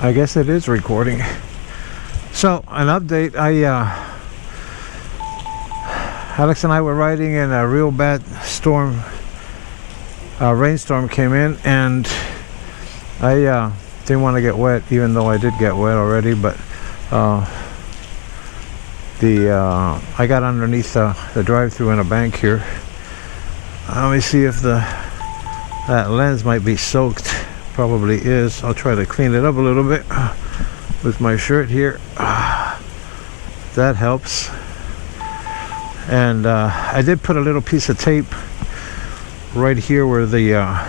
I guess it is recording. So, an update. Alex and I were riding in a real bad storm. Rainstorm came in, and I didn't want to get wet, even though I did get wet already. But I got underneath the drive-through in a bank here. Let me see if that lens might be soaked. Probably is. I'll try to clean it up a little bit with my shirt here. That helps. And I did put a little piece of tape right here where the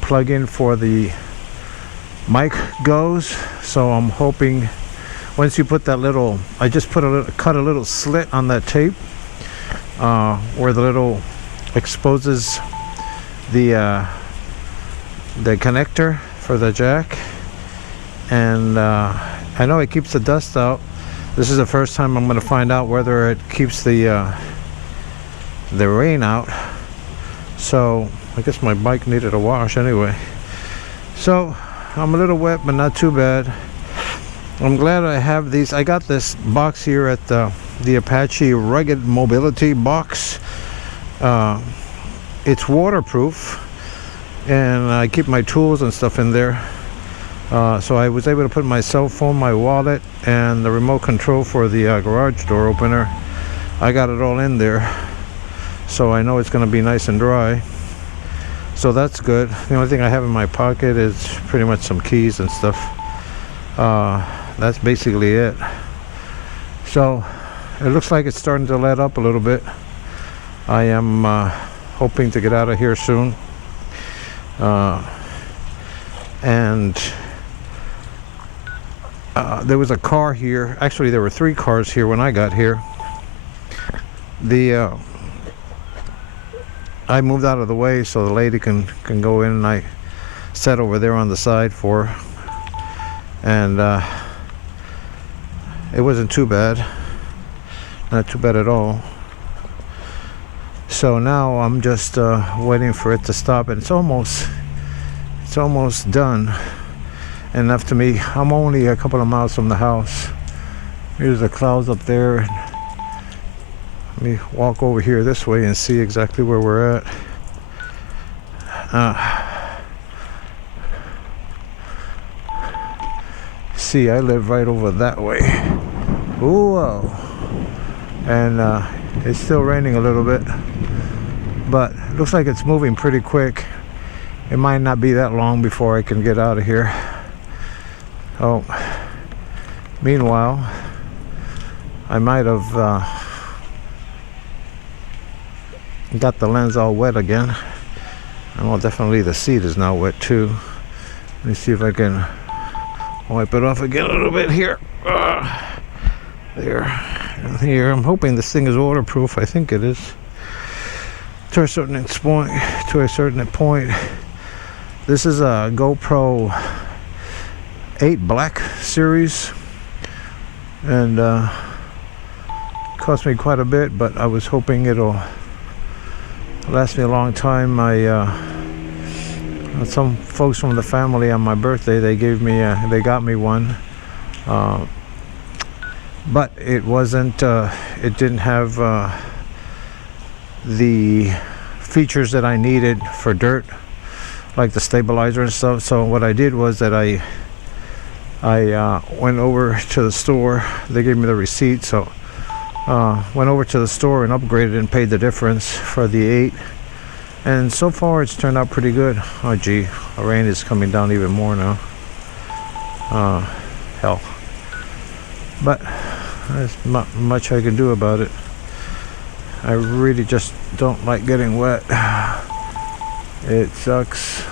plug-in for the mic goes. So I'm hoping once you put that little, I just cut a little slit on that tape where the little exposes the connector for the jack, and I know it keeps the dust out. This is the first time I'm going to find out whether it keeps the rain out. So I guess my bike needed a wash anyway. So I'm a little wet, but not too bad. I'm glad I have these. I got this box here at the Apache Rugged Mobility box. It's waterproof, and I keep my tools and stuff in there. So I was able to put my cell phone, my wallet, and the remote control for the garage door opener. I got it all in there, so I know it's going to be nice and dry. So that's good. The only thing I have in my pocket is pretty much some keys and stuff. That's basically it. So it looks like it's starting to let up a little bit. I am hoping to get out of here soon. And there was a car here. Actually, there were 3 cars here when I got here. I moved out of the way so the lady can go in, and I sat over there on the side for her. And it wasn't too bad. Not too bad at all. So now I'm just waiting for it to stop, and it's almost done. Enough to me. I'm only a couple of miles from the house. Here's the clouds up there. Let me walk over here this way and see exactly where we're at. See, I live right over that way. Whoa. And it's still raining a little bit, but it looks like it's moving pretty quick. It might not be that long before I can get out of here. Oh, meanwhile, I might have got the lens all wet again. And well, definitely the seat is now wet too. Let me see if I can wipe it off again a little bit here. There. And here, I'm hoping this thing is waterproof. I think it is. To a certain point. This is a GoPro 8 Black series, and cost me quite a bit, but I was hoping it'll last me a long time. Some folks from the family on my birthday, they got me one, but it wasn't it didn't have the features that I needed for dirt, like the stabilizer and stuff. So what I did was that I went over to the store. They gave me the receipt, so went over to the store and upgraded and paid the difference for the 8. And so far it's turned out pretty good. Oh gee, the rain is coming down even more now. Hell. But there's not much I can do about it. I really just don't like getting wet. It sucks.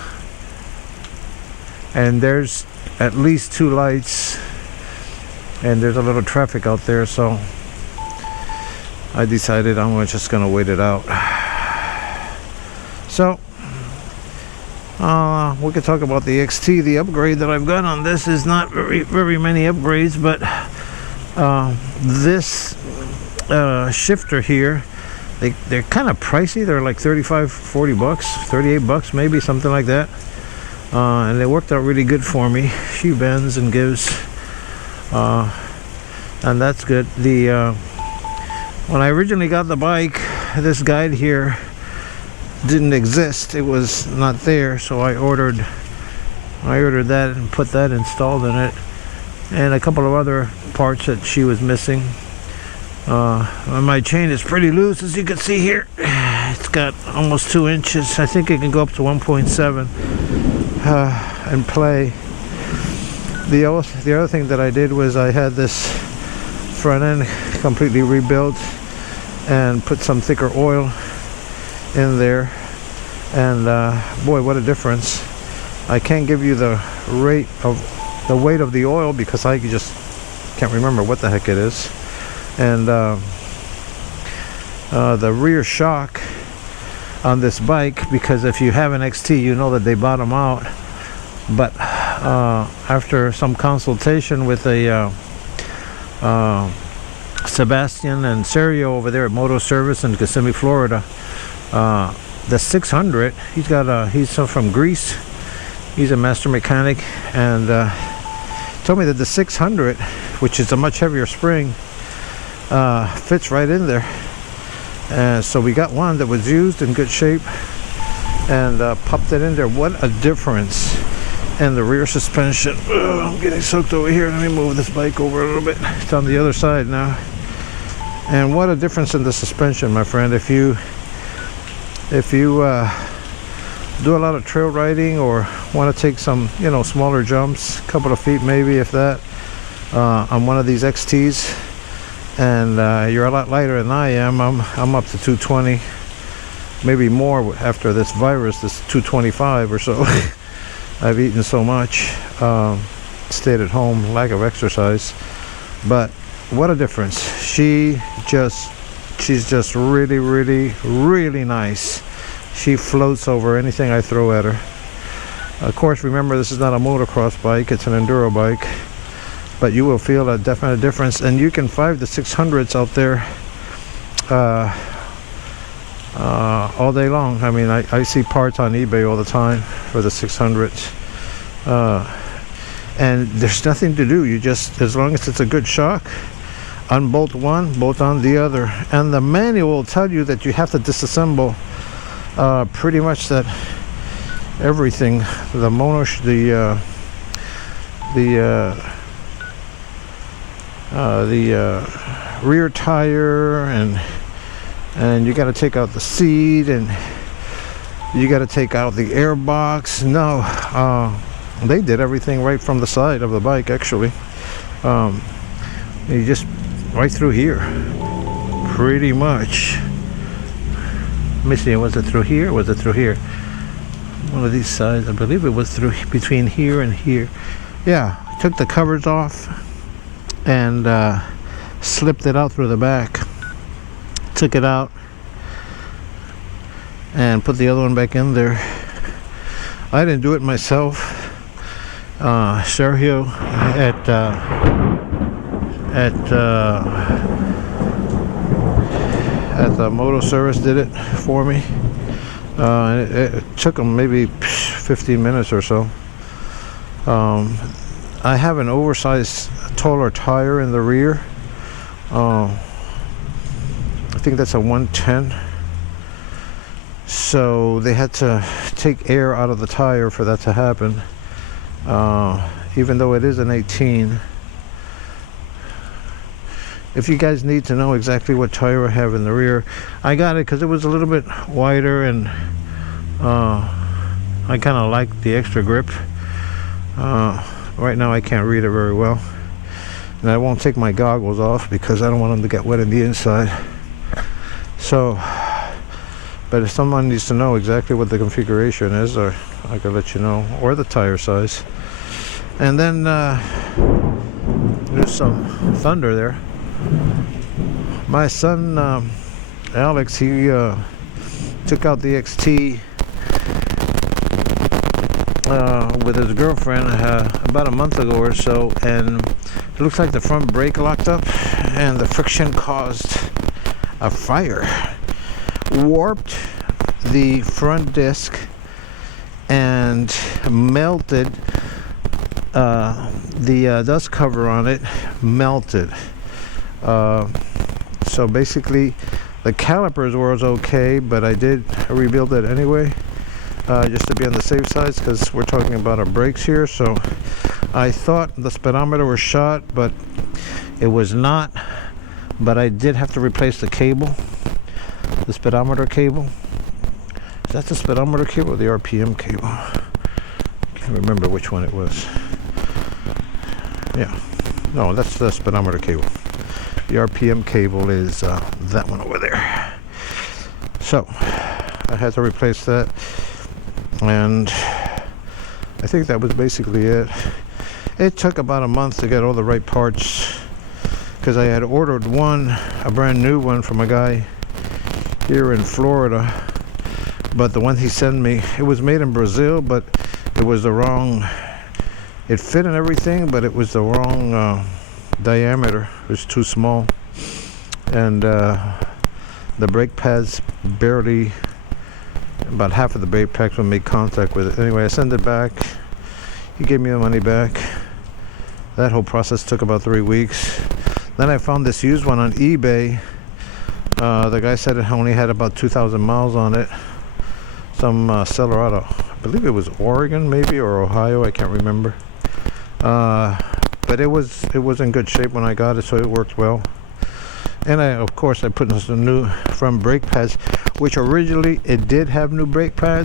And there's at least 2 lights, and there's a little traffic out there, so I decided I'm just gonna wait it out. So we could talk about the XT. The upgrade that I've got on this is not very many upgrades, but this shifter here, they're kind of pricey. They're like 35-40 bucks, 38 bucks maybe, something like that. and it worked out really good for me. She bends and gives, and that's good. When I originally got the bike, this guide here didn't exist. It was not there, so I ordered that and put that installed in it, and a couple of other parts that she was missing. My chain is pretty loose, as you can see here. It's got almost 2 inches. I think it can go up to 1.7 and play. The other thing that I did was I had this front end completely rebuilt and put some thicker oil in there, and boy, what a difference. I can't give you the weight of the oil because I just can't remember what the heck it is. And the rear shock on this bike, because if you have an XT, you know that they bottom out, but after some consultation with a Sebastian and Sergio over there at Moto Service in Kissimmee, Florida, the 600, he's from Greece. He's a master mechanic, and told me that the 600, which is a much heavier spring, fits right in there. And so we got one that was used in good shape and popped it in there. What a difference in the rear suspension. I'm getting soaked over here. Let me move this bike over a little bit. It's on the other side now. And what a difference in the suspension, my friend. If you do a lot of trail riding or want to take some, smaller jumps, a couple of feet maybe, if that, on one of these XTs, and you're a lot lighter than I am. I'm up to 220, maybe more after this virus, this 225 or so. I've eaten so much, stayed at home, lack of exercise, but what a difference. She's just really, really, really nice. She floats over anything I throw at her. Of course, remember, this is not a motocross bike, it's an enduro bike, but you will feel a definite difference. And you can find the 600s out there all day long. I mean, I see parts on eBay all the time for the 600s, and there's nothing to do. You just, as long as it's a good shock, unbolt one, bolt on the other, and the manual will tell you that you have to disassemble pretty much that everything, the rear tire, and you got to take out the seat, and you got to take out the air box. No, they did everything right from the side of the bike, actually. You just right through here, pretty much. Let me see, was it through here or was it through here? One of these sides, I believe it was through between here and here. Yeah, I took the covers off and slipped it out through the back. Took it out and put the other one back in there. I didn't do it myself. Sergio at the Moto Service did it for me. It took them maybe 15 minutes or so. I have an oversized, taller tire in the rear. I think that's a 110. So they had to take air out of the tire for that to happen. Even though it is an 18. If you guys need to know exactly what tire I have in the rear, I got it because it was a little bit wider, and I kind of like the extra grip. Right now I can't read it very well, and I won't take my goggles off because I don't want them to get wet in the inside. So, but if someone needs to know exactly what the configuration is, or I can let you know, or the tire size. And then there's some thunder there. My son Alex, he took out the XT with his girlfriend about a month ago or so, and it looks like the front brake locked up and the friction caused a fire, warped the front disc, and melted. The dust cover on it melted. So basically the calipers was okay, but I did rebuild it anyway, just to be on the safe side, because we're talking about our brakes here. So I thought the speedometer was shot, but it was not. But I did have to replace the cable, the speedometer cable. Is that the speedometer cable or the RPM cable? Can't remember which one it was. Yeah, no, that's the speedometer cable. The RPM cable is that one over there. So I had to replace that, and I think that was basically it. It took about a month to get all the right parts, because I had ordered a brand new one from a guy here in Florida, but the one he sent me, it was made in Brazil, but it was the wrong, it fit and everything, but it was the wrong diameter. It was too small, and the brake pads barely, about half of the brake pads would make contact with it. Anyway, I sent it back. He gave me the money back. That whole process took about 3 weeks. Then I found this used one on eBay. The guy said it only had about 2,000 miles on it. Some seller out of, I believe it was Oregon maybe, or Ohio, I can't remember. But it was in good shape when I got it, so it worked well. And of course I put in some new front brake pads, which originally it did have new brake pads.